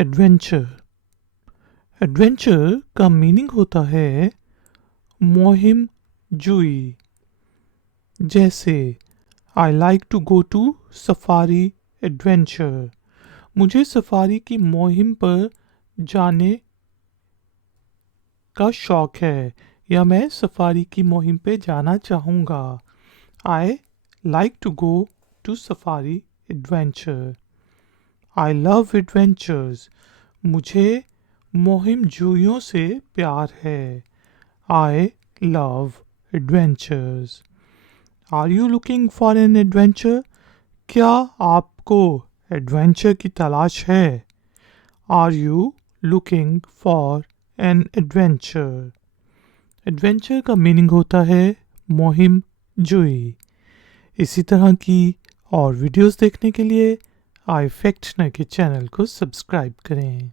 Adventure. Adventure का meaning होता है मोहिम जोई। जैसे I like to go to safari adventure. मुझे सफारी की मुहिम पर जाने का शौक है या मैं सफारी की मुहिम पे जाना चाहूँगा। I like to go to safari adventure. I love adventures. मुझे मुहिम जोइयों से प्यार है। I love adventures. Are you looking for an adventure? क्या आपको एडवेंचर की तलाश है? Are you looking for an adventure? Adventure का मीनिंग होता है मुहिम जोई। इसी तरह की और वीडियोस देखने के लिए इफेक्टनर के चैनल को सब्सक्राइब करें।